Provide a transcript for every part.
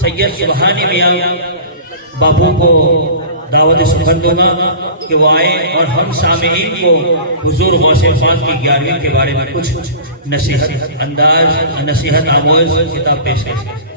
سید سبحانی میاں باپو کو دعوت سخن دوں گا کہ وہ آئیں اور ہم سامعین کو حضور غوث پاک کی 11ویں کے بارے میں کچھ نصیحت آموز کتاب پیش کریں۔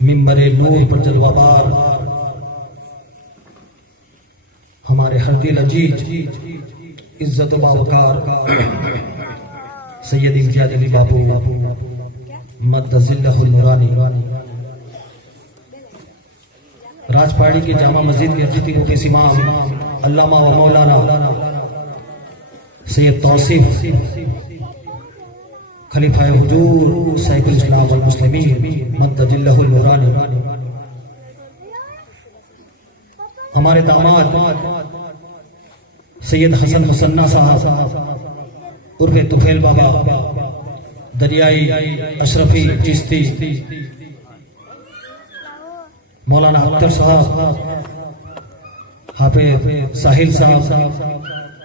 منبر نور پر جلوہ بار ہمارے ہر دل عزیز عزت و باوقار سید امتیاز علی باپو مد ظلہ النورانی راج پاڑی کے جامع مسجد کے خطیب کے امام علامہ و مولانا سید توصیف خلیفہ حضور سیف الاسلام والمسلمین مد ظلہ النورانی، ہمارے داماد سید حسن مصنع صاحب عرف طفیل بابا دریائی اشرفی چشتی، مولانا اختر صاحب، حافظ ساحل صاحب،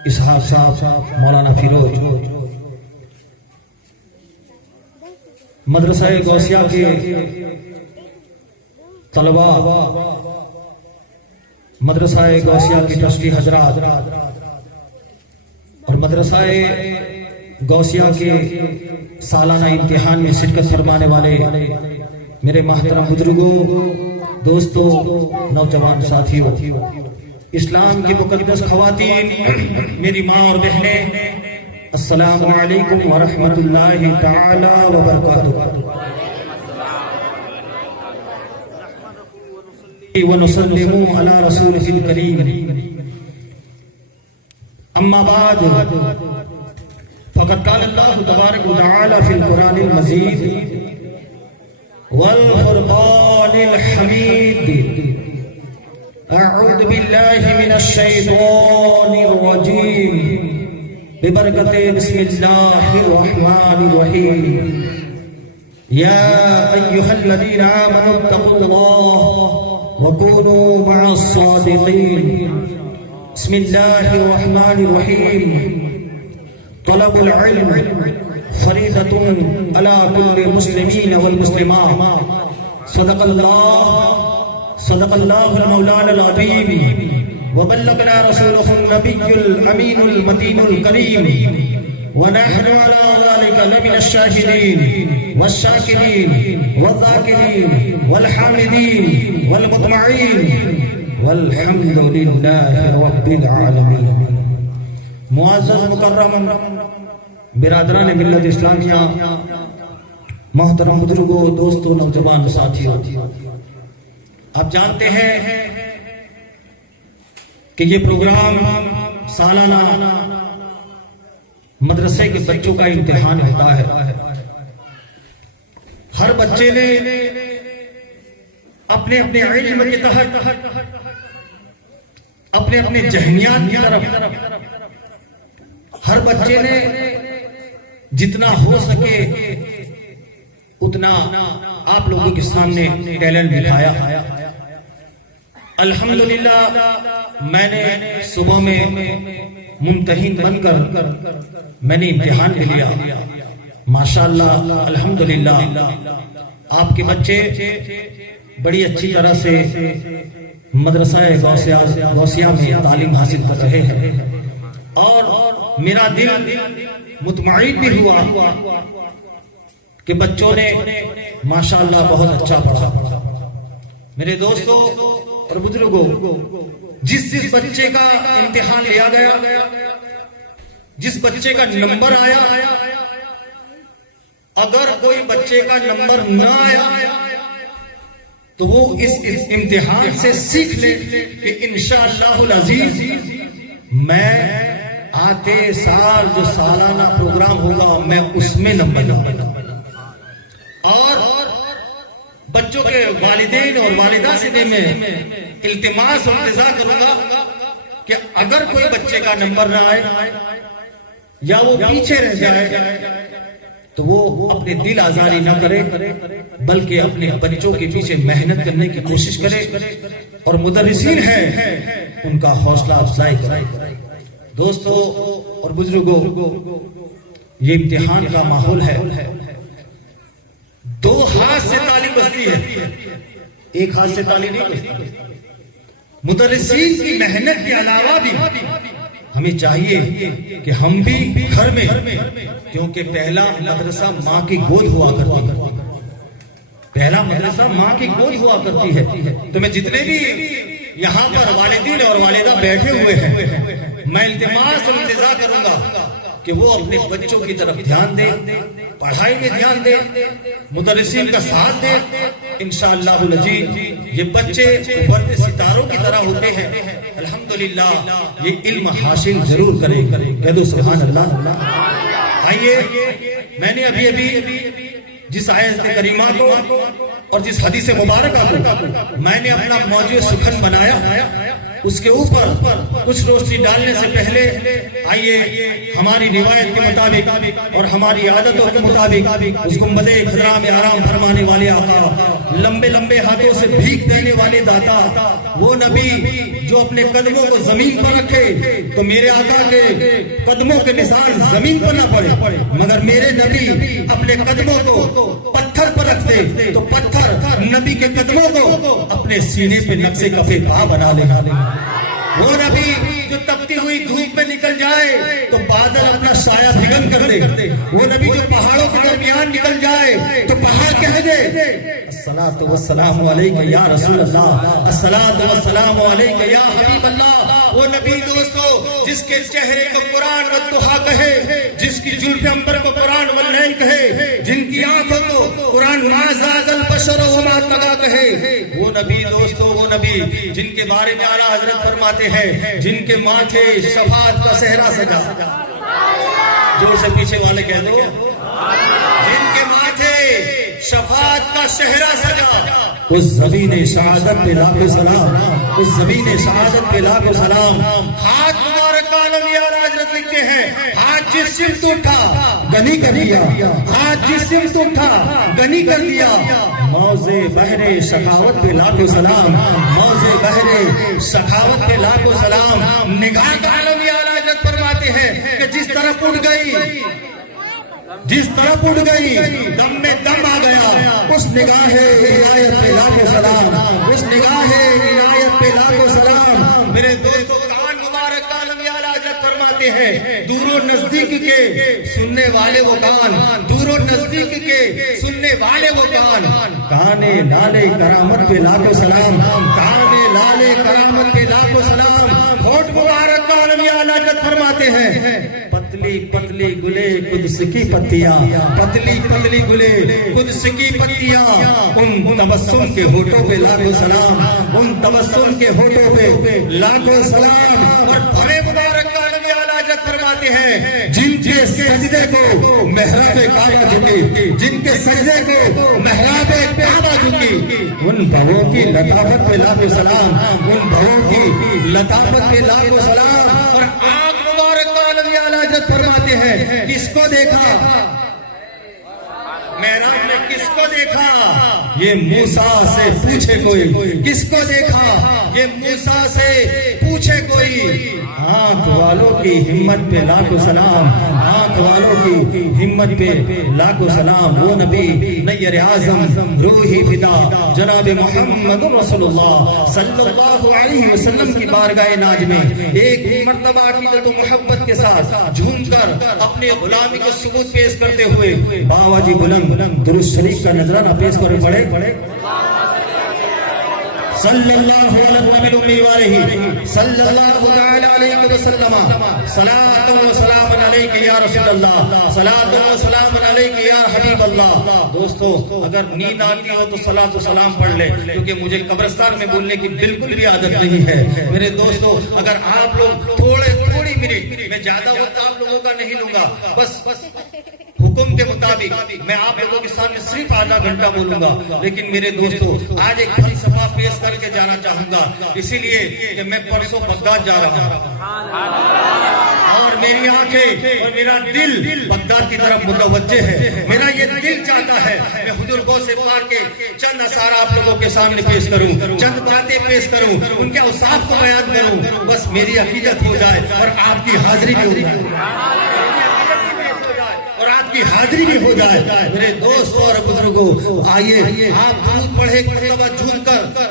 اسحاق صاحب، مولانا فیروز، مدرسہ غوثیہ کے طلباء، مدرسہ غوثیہ کے ٹرسٹی حضرات اور مدرسہ غوثیہ کے سالانہ امتحان میں شرکت فرمانے والے میرے محترم بزرگوں، دوستوں، نوجوان ساتھیوں، اسلام کی مقدس خواتین، میری ماں اور بہنیں، السلام علیکم ورحمۃ اللہ تعالی وبرکاتہ۔ ونسلم علی رسولہ الکریم، اما بعد فقد قال اللہ تبارک وتعالی فی القرآن المجید والفرقان الحمید، اعوذ باللہ من الشیطان الرجیم، ببرکت بسم اللہ الرحمن الرحیم، یا ایہا الذین آمنوا اتقوا اللہ وکونوا مع الصادقین، بسم اللہ الرحمن الرحیم، طلب العلم فریضۃ علی کل مسلمین والمسلمات، صدق اللہ المولانا العظیم، وبلغنا رسوله النبي الأمين المتين الكريم، ونحن على ذلك لمن الشاهدين والشاكرين والذاكرين والحامدين والمطمعين والحمد لله رب العالمين۔ معزز مکرم برادران ملت اسلامیہ، محترم بزرگوں، دوستوں، نوجوان ساتھیوں، آپ جانتے ہیں کہ یہ پروگرام سالانہ مدرسے کے بچوں کا امتحان ہوتا ہے۔ ہر بچے نے اپنے اپنے علم کے تحت، اپنے اپنے ذہنیات کی طرف، ہر بچے نے جتنا ہو سکے اتنا آپ لوگوں کے سامنے ٹیلنٹ دکھایا۔ الحمدللہ میں نے صبح میں ممتحن بن کر میں نے امتحان بھی لیا، ماشاءاللہ الحمدللہ آپ کے بچے بڑی اچھی طرح سے مدرسہ غوثیہ میں تعلیم حاصل کر رہے ہیں، اور میرا دل مطمئن بھی ہوا کہ بچوں نے ماشاءاللہ بہت اچھا پڑھا۔ میرے دوستوں اور بزرگوں، جس بچے کا امتحان لیا گیا، جس بچے کا نمبر آیا، اگر کوئی بچے کا نمبر نہ آیا تو وہ اس امتحان سے سیکھ لے کہ انشاءاللہ العزیز میں آتے سال جو سالانہ پروگرام ہوگا میں اس میں نمبر لاؤں گا، اور بچوں کے والدین اور والدہ سے بھی میں التماس اور التجا کروں گا کہ اگر کوئی بچے کا نمبر نہ آئے یا وہ پیچھے رہ جائے تو وہ اپنے دل آزاری نہ کرے، بلکہ اپنے بچوں کے پیچھے محنت کرنے کی کوشش کرے، اور مدرسین ہیں ان کا حوصلہ افزائی کرے۔ دوستو اور بزرگوں، یہ امتحان کا ماحول ہے، دو ہاتھ سے تالی بجتی ہے، ایک ہاتھ سے تالی نہیں بجتی۔ مدرسین کی محنت کے علاوہ بھی ہمیں چاہیے کہ ہم بھی گھر میں، کیونکہ پہلا مدرسہ ماں کی گود ہوا کرتی ہے، پہلا مدرسہ ماں کی گود ہوا کرتی ہے۔ تو میں جتنے بھی یہاں پر والدین اور والدہ بیٹھے ہوئے ہیں، میں التماس اور التجا کروں گا کہ وہ اپنے بچوں کی طرف دھیان دیں، پڑھائی میں دھیان دیں، مدرسین کا ساتھ دیں۔ انشاءاللہ العزیز یہ بچے ابھرتے ستاروں کی طرح ہوتے ہیں، الحمدللہ یہ علم حاصل ضرور کریں۔ کہہ دو سبحان اللہ۔ آئیے، میں نے ابھی جس آیت کریمہ کو اور جس حدیث مبارکہ کو میں نے اپنا موضوع سخن بنایا، اس کے اوپر کچھ روشنی ڈالنے سے پہلے آئیے ہماری روایت کے مطابق اور ہماری عادتوں کے مطابق اس گنبد خضرا میں آرام فرمانے والے آقا، لمبے لمبے ہاتھوں سے بھیک دینے والے داتا، وہ نبی جو اپنے قدموں کو زمین پر رکھے تو میرے آقا کے قدموں کے نشان زمین پر نہ پڑے، مگر میرے نبی اپنے قدموں کو پتھر پر رکھتے تو پتھر نبی کے قدموں کو اپنے سینے پہ نقشے کفے پا بنا لے۔ وہ نبی جو تپتی ہوئی دھوپ میں نکل جائے تو بادل اپنا سایہ بھگن کر دے، وہ نبی جو پہاڑوں کے درمیان نکل جائے تو پہاڑ کہہ دے الصلاۃ والسلام علیک یا رسول اللہ، الصلاۃ والسلام علیک یا حبیب اللہ۔ وہ نبی دوستو جس کے چہرے کو قرآن والضحیٰ کہے، جس کی زلف عنبر کو قرآن واللیل کہے، جن کی آنکھوں کو قرآن ما زاغ البصر وما طغیٰ کہے، وہ نبی دوستو، وہ نبی جن کے بارے میں اعلیٰ حضرت فرماتے ہیں جن کے ماتھے شفاعت کا صحرا سجا، جوڑ سے پیچھے والے کہہ دو، جن کے ماتھے شفاعت کا صحرا سجا، اس زمین شہادت پہ لاکھوں سلام، اس زمین شہادت پہ لاکھوں سلام۔ ہاتھ مبارک عالم یا حضرت لکھتے ہیں، ہاتھ جس سمت اٹھا گنی کر دیا، ہاتھ جس سمت اٹھا گنی کر دیا۔ موزے بحر سخاوت پہ لاکھوں سلام، موزے بحر سخاوت پہ لاکھوں سلام۔ نگاہ کا عالم یا حضرت فرماتے ہیں کہ جس طرف اٹھ گئی، جس طرف اٹھ گئی دم میں دم آ گیا، اس نگاہ عنایت پہ لاکھوں سلام، اس نگاہ عنایت پہ لاکھوں سلام۔ میرے دوستو کان مبارک عالم یا حضرت فرماتے ہیں دور و نزدیک کے سننے والے وہ کان، دور و نزدیک کے سننے والے وہ کان، کانے لالے کرامت پہ لاکھوں سلام، کانے لالے کرامت پہ لاکھوں سلام۔ ہوٹ مبارک عالم یا حضرت فرماتے ہیں پتلی پتلی گلے قدس کی پتیاں، پتلی پتلی گلے قدس کی پتیاں، ان تبسم کے ہونٹوں پہ لاکھوں سلام، ان تبسم کے ہونٹوں پہ لاکھوں سلام۔ اور بھرے مبارک عالم یا حضرت فرماتے ہیں جن کے سجدے کو محراب کعبہ جھکی، جن کے سجدے کو محراب کعبہ جھکی، ان بھووں کی لطافت پہ لاکھوں سلام، ان بھووں کی لطافت پہ لاکھوں سلام۔ اور آنکھ مبارک عالم یا حضرت فرماتے ہیں کس کو دیکھا محراب میں، کس کو دیکھا؟ یہ موسیٰ سے پوچھے کوئی، کس کو دیکھا؟ یہ موسیٰ سے پوچھے کوئی۔ آنکھ والوں کی ہمت پہ لاکھوں سلام، آنکھ والوں کی ہمت پہ لاکھوں سلام۔ وہ نبی نیر اعظم روحی فدا جناب محمد رسول اللہ صلی اللہ علیہ وسلم کی بارگاہ ناج میں ایک مرتبہ عقیدت و محبت کے ساتھ جھوم کر اپنے غلامی کا ثبوت پیش کرتے ہوئے باواجی بلند درود شریف کا نذرانہ پیش کرے پڑے صلی اللہ علیہ صلی اللہ علیہ وسلم، صلاۃ و سلام علیک یا رسول اللہ، صلاۃ و سلام علیک یا حبیب اللہ۔ دوستو اگر نیند آتی ہو تو صلاۃ و سلام پڑھ لے، کیونکہ مجھے قبرستان میں بولنے کی بالکل بھی عادت نہیں ہے۔ میرے دوستو اگر آپ لوگ تھوڑی منٹ، میں زیادہ وقت آپ لوگوں کا نہیں لوں گا، بس حکم کے مطابق میں آپ لوگوں کے سامنے صرف آدھا گھنٹہ بولوں گا، لیکن میرے دوستو آج ایک فلسفہ پیش کر کے جانا چاہوں گا، اسی لیے کہ میں پرسوں بغداد جا رہا ہوں اور میری آنکھیں اور میرا دل بغداد کی طرف متوجہ ہے۔ میرا یہ دل چاہتا ہے میں حضور غوث پاک کے چند اثار آپ لوگوں کے سامنے پیش کروں، چند باتیں پیش کروں، ان کے اوصاف کو بیان کروں، بس میری عقیدت ہو جائے اور آپ کی حاضری بھی ہو جائے اور آپ کی حاضری بھی ہو جائے۔ میرے دوستوں اور بزرگوں، آئیے آپ درود پڑھیں ایک مرتبہ جھوم کر،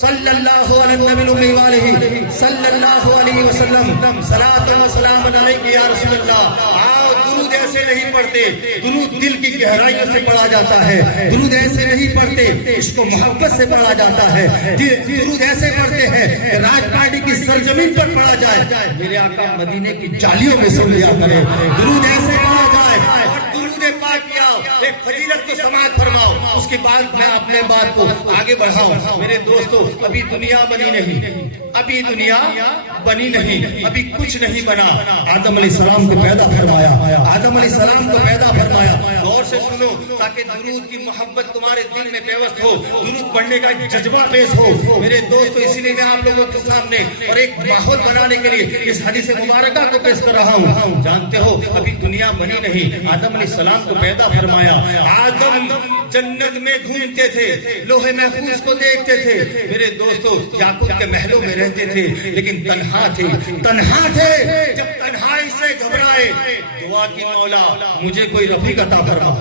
صلی اللہ علیہ النبی وآلہ صلی اللہ علیہ وسلم، صلاۃ و سلام علیک یا رسول اللہ۔ آؤ درود ایسے نہیں پڑھتے، درود دل کی گہرائیوں سے پڑھا جاتا ہے، درود ایسے نہیں پڑھتے عشق و محبت سے پڑھا جاتا ہے، درود ایسے پڑھتے ہیں کہ راج پارٹی کی سرزمین پر پڑھا جائے، میرے آقا مدینے کی جالیوں میں سن لیا کرے، درود ایسے پڑھا جائے اور درود پاک کیا ایک فضیلت کو سماعت فرماؤ، اس کے بعد میں اپنے بات کو آگے بڑھاؤں۔ میرے دوستو ابھی دنیا بنی نہیں، ابھی دنیا بنی نہیں، ابھی کچھ نہیں بنا۔ آدم علیہ السلام کو پیدا فرمایا، آدم علیہ السلام کو پیدا فرمایا۔ غور سے سنو تاکہ درود کی محبت تمہارے دل میں پیوست ہو، درود پڑھنے کا ایک جذبہ پیش ہو۔ میرے دوستو اسی لیے میں آپ لوگوں کے سامنے اور ایک ماحول بنانے کے لیے اس حدیث مبارکہ کو پیش کر رہا ہوں۔ جانتے ہو ابھی دنیا بنی نہیں، آدم علیہ السلام کو پیدا فرمایا۔ آدم جنت میں گھومتے تھے، لوح محفوظ کو دیکھتے تھے، میرے دوستو یعقوب کے محلوں میں رہتے تھے، لیکن تنہا تھے، تنہا تھے۔ جب تنہائی سے گھبرائے دعا کی مولا مجھے کوئی رفیق عطا فرما،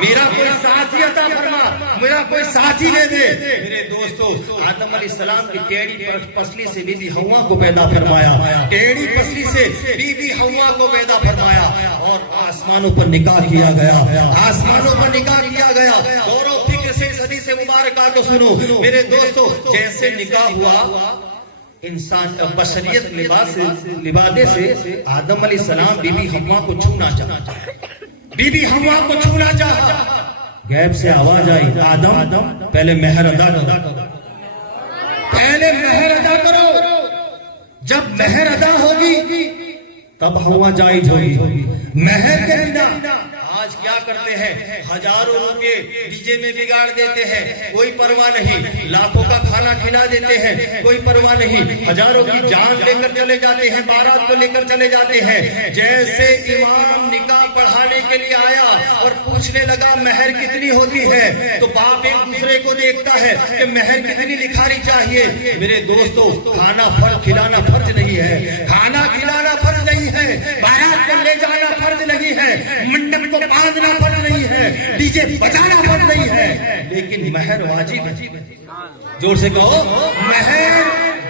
میرا کوئی ساتھی عطا فرما، میرا کوئی ساتھی دے دے۔ میرے دوستو آدم علیہ السلام کی ٹیڑھی پسلی سے بی بی حوا کو پیدا فرمایا، ٹیڑھی پسلی سے بی بی حوا کو پیدا فرمایا اور آسمانوں پر نکاح کیا گیا، آسمانوں پر نکاح کیا گیا۔ غور و فکر سے اس حدیث مبارکہ کو سنو میرے دوستو، جیسے نکاح ہوا انسان کا بشریت لبادے سے آدم علیہ السلام بی بی حوا کو چھونا چاہا، بی بی حوا کو چھونا چاہا، غیب سے آواز آئی آدم پہلے مہر ادا کرو، پہلے مہر ادا کرو، جب مہر ادا ہوگی تب حوا جائز ہوگی۔ مہر کے بنا آج کیا کرتے ہیں، ہزاروں روپے ڈی جے میں بگاڑ دیتے ہیں، کوئی پرواہ نہیں، لاکھوں کا کھانا کھلا دیتے ہیں، کوئی پرواہ نہیں، ہزاروں کی جان لے کر چلے جاتے ہیں، بارات کو لے کر چلے جاتے ہیں۔ جیسے امام نکاح پڑھانے کے لیے آیا اور پوچھنے لگا مہر کتنی ہوتی ہے، تو باپ ایک دوسرے کو دیکھتا ہے کہ مہر کتنی لکھانی چاہیے۔ میرے دوستو کھانا کھلانا فرض نہیں ہے، کھانا کھلانا فرض نہیں ہے، بارات کو لے جانا فرض نہیں ہے، منڈپ کو باندھنا فرض نہیں ہے، ڈی جے بجانا فرض نہیں ہے، لیکن مہر واجب ہے۔ زور سے کہو مہر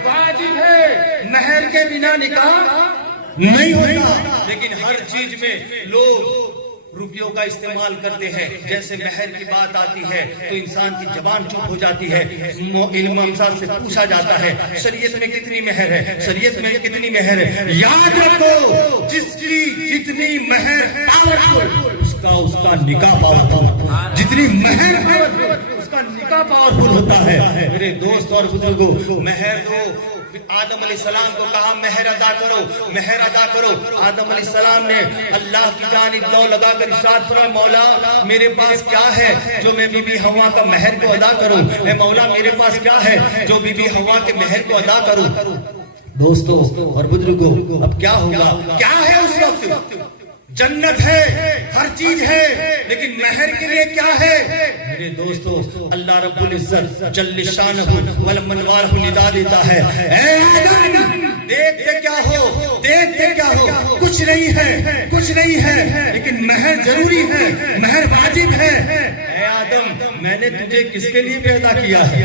واجب ہے، مہر کے بنا نکاح نہیں ہوتا۔ لیکن ہر چیز میں لوگ روپیوں کا استعمال کرتے ہیں، جیسے مہر کی بات آتی ہے تو انسان کی زبان چپ ہو جاتی ہے۔ علم امثال سے پوچھا جاتا ہے شریعت میں کتنی مہر ہے، شریعت میں کتنی مہر ہے۔ یاد رکھو جس کی جتنی مہر پاورفل اس کا نکاح پاورفل، جتنی مہر پاورفل اس کا نکاح پاورفل ہوتا ہے۔ میرے دوست اور بزرگوں مہر دو، آدم علیہ السلام کو کہا مہر ادا کرو، مہر ادا کرو۔ آدم علیہ السلام نے اللہ کی جانب لو لگا کر ارشاد فرمایا مولا میرے پاس کیا ہے جو میں بی بی حوا کا مہر کو ادا کروں، اے مولا میرے پاس کیا ہے جو بی بی حوا کے مہر کو ادا کروں۔ دوستو اور بزرگوں اب کیا ہوگا، کیا ہے اس وقت، جنت ہے، ہر چیز ہے، لیکن مہر کے لیے کیا ہے؟ میرے دوستو اللہ رب العزت جل شانہ ولمن والہ ندا دیتا ہے اے آدم دیکھتے کیا ہو، دیکھتے کیا ہو، کچھ نہیں ہے، کچھ نہیں ہے، لیکن مہر ضروری ہے، مہر واجب ہے۔ اے آدم میں نے تجھے کس کے لیے پیدا کیا ہے؟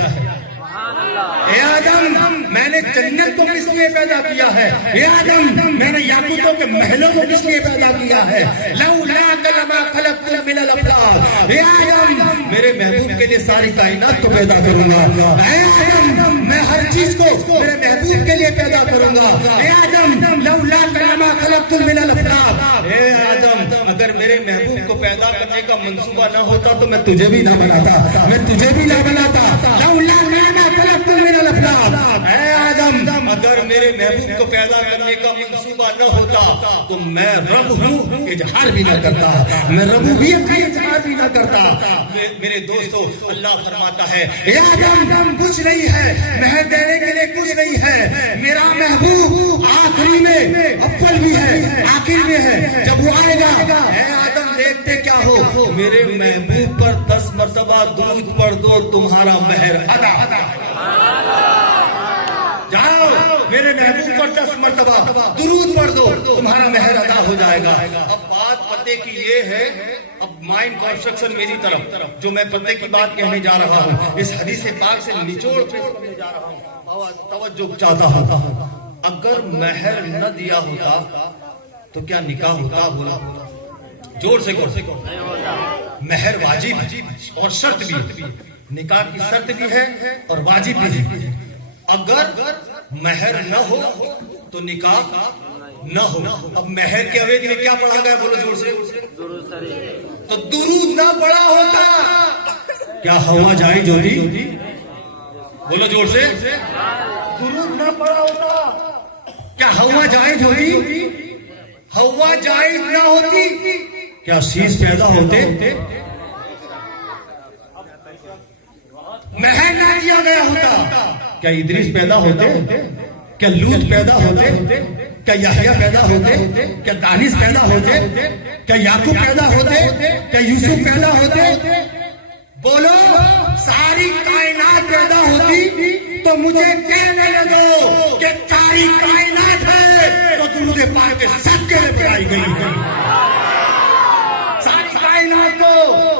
اے آدم میں نے جنت کو کس لیے پیدا کیا ہے؟ اے آدم میں نے یاقوتوں کے محلوں کو کس لیے پیدا کیا ہے؟ لولاک لما خلقت من الافلاک، اے آدم میرے محبوب کے لیے ساری کائنات کو پیدا کروں گا۔ اے آدم میں ہر چیز کو میرے محبوب کے لیے پیدا کروں گا۔ اے آدم لولاک لما خلقت من الافلاک، اے آدم اگر میرے محبوب کو پیدا کرنے کا منصوبہ نہ ہوتا تو میں تجھے بھی نہ بناتا، میں تجھے بھی نہ بناتا۔ لولاک لما خلقت من الافلاک، اے آدم اگر میرے محبوب کو پیدا کرنے کا منصوبہ نہ ہوتا تو میں رب ہوں اظہار بھی نہ کرتا، میں ربوبیت کا اظہار بھی نہ کرتا۔ میرے دوستو، اللہ فرماتا ہے اے آدم کچھ نہیں ہے، مہر دینے کے لیے کچھ نہیں ہے، میرا محبوب آخری میں اول بھی ہے آخر میں ہے، جب وہ آئے گا اے آدم دیکھتے کیا ہو، میرے محبوب پر 10 مرتبہ درود پڑھ دو، تمہارا مہر ادا۔ جاؤ میرے محبوب پر 10 مرتبہ درود پڑھ دو، تمہارا مہر ادا ہو جائے گا۔ اب بات پتے کی یہ ہے، اب مائنڈ کنسٹرکشن میری طرف، جو میں پتے کی بات کہنے جا رہا ہوں، اس حدیث پاک سے نچوڑ پیش کرنے جا رہا ہوں، توجہ چاہتا ہوں۔ اگر مہر نہ دیا ہوتا تو کیا نکاح ہوتا؟ بولا جوڑ سے مہر واجب اور شرط بھی، نکاح کی شرط بھی ہے اور واجب بھی ہے۔ اگر مہر نہ ہو تو نکاح نہ ہو۔ اب مہر کے عوض میں کیا پڑھا گیا؟ بولو جوڑ سے۔ تو درود نہ پڑھا ہوتا کیا ہوا جائز ہوتی؟ بولو جوڑ سے۔ درود نہ پڑھا ہوتا کیا ہوا جائز ہوتی؟ ہوا جائز نہ ہوتی کیا شیش پیدا ہوتے؟ مہر نہ دیا گیا ہوتا کیا ادریس پیدا ہوتے؟ کیا لوط پیدا ہوتے؟ کیا یحییٰ پیدا ہوتے؟ کیا دانش پیدا ہوتے؟ کیا یعقوب پیدا ہوتے؟ کیا یوسف پیدا ہوتے؟ بولو ساری کائنات پیدا ہوتی تو مجھے کہنے لگو کہ ساری کائنات ہے تو درود پاک کے صدقے میں بنائی گئی ہے۔ ساری کائنات کو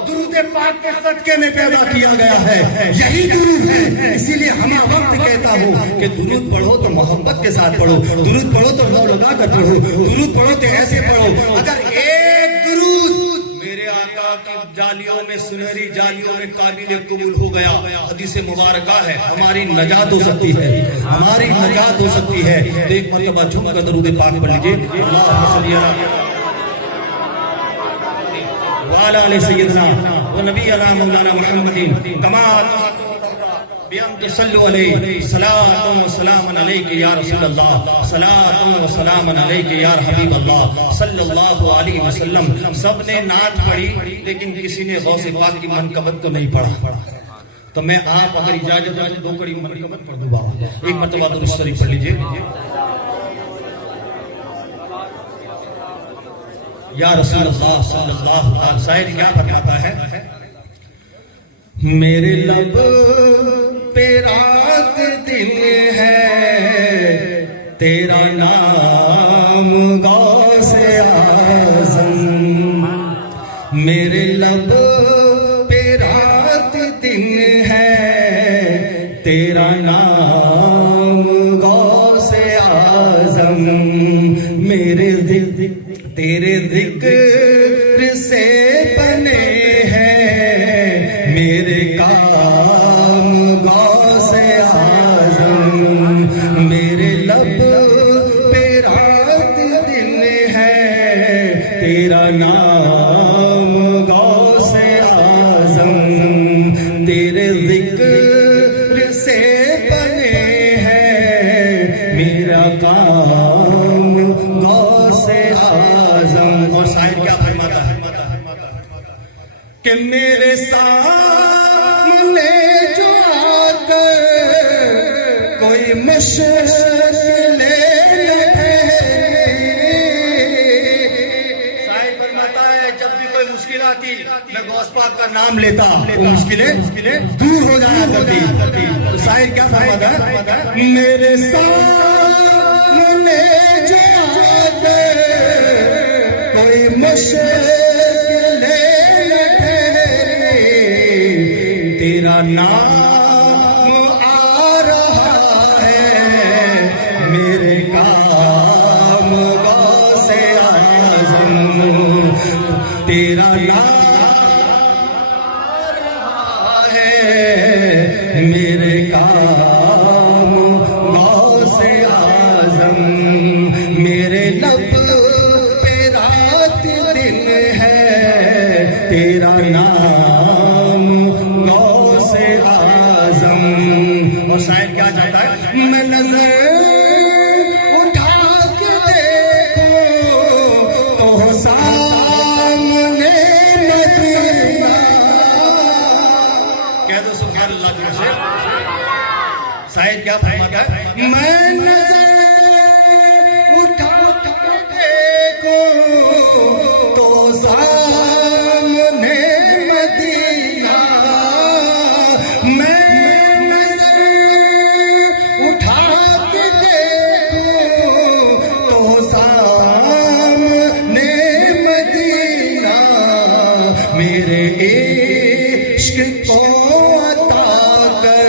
درود پاک کے صدقے میں پیدا کیا گیا ہے، یہی درود ہے۔ اسی لیے ہم وقت کہتا ہوں کہ درود پڑھو تو محبت کے ساتھ پڑھو، درود پڑھو تو لو لگا کر پڑھو، درود پڑھو تو ایسے پڑھو۔ اگر ایک درود میرے آقا کی جالیوں میں، سنہری جالیوں میں قابل قبول ہو گیا، حدیث مبارکہ ہے، ہماری نجات ہو سکتی ہے، ہماری نجات ہو سکتی ہے۔ تو ایک مرتبہ جھوم کر درود پاک پڑھ لیجئے، اللہم صلی علی وعلی آل سیدنا و نبینا مولانا محمد کما بیان صلو علیہ صلاۃ و سلام علیک یا رسول اللہ، صلاۃ و سلام علیک یا حبیب اللہ صلی اللہ علیہ وسلم۔ سب نے نعت پڑھی لیکن کسی نے غوث پاک کی منقبت کو نہیں پڑھا۔ تو میں آپ اگر اجازت دیں تو 2 کڑی منقبت پڑھ دوں گا۔ ایک مرتبہ درود شریف پڑھ لیجئے۔ یا رسول اللہ صلی اللہ علیہ وسلم، شاعر کیا فرماتا ہے؟ میرے لب پہ رات دن ہے، تیرا نام غوث اعظم۔ میرے لب پہ رات دن ہے، تیرا نام غوث اعظم۔ میرے تیرے ذکر سے بنے ہیں میرے کام غوث اعظم۔ میرے لب پہ رات دن ہے، تیرا نام غوث اعظم۔ تیرے ذکر سے بنے ہیں میرا کام غوث اعظم۔ اور شاعر کیا فرماتا ہے کہ میرے سامنے جو آ کر کوئی مشکل لے، شاعر فرماتا ہے جب بھی کوئی مشکل آتی میں غوث پاک کا نام لیتا، وہ مشکلیں دور ہو جایا کرتی۔ شاعر کیا فرماتا ہے؟ میرے سامنے جو آ کر کوئی مشکل تیرا نام آ رہا ہے، میرے کام غوث اعظم۔ تیرا نام آ رہا ہے، میرے کام غوث اعظم۔ میرے لب پہ رات دن ہے، تیرا نام غوث اعظم۔ اور شاعر کیا چاہتا ہے؟ میں نظر کیا فرماتا ہے؟ میں نظر اٹھا کے دیکھوں تو سامنے مدینہ، میں نظر اٹھا کے دیکھوں تو سامنے مدینہ، میرے عشق کو عطا کر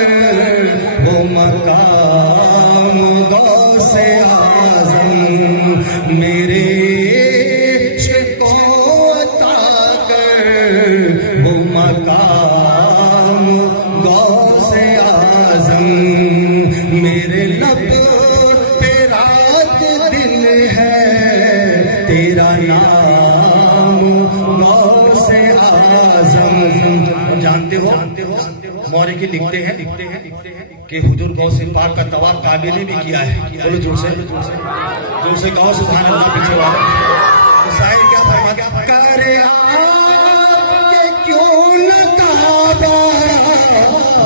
وہ مقام غوث اعظم، میرے عشق کو عطا کر وہ مقام غوث اعظم، میرے لب پہ رات دن ہے تیرا نام غوث اعظم۔ جانتے ہو مورخی لکھتے ہیں کہ حضور غوث پاک کا طواف کعبے نے بھی کیا ہے۔ بولو جور سے کہو سبحان اللہ پیچھے والا۔ تو شاعر کیا فرماتا؟ کرے آپ کے کیوں نہ کعبہ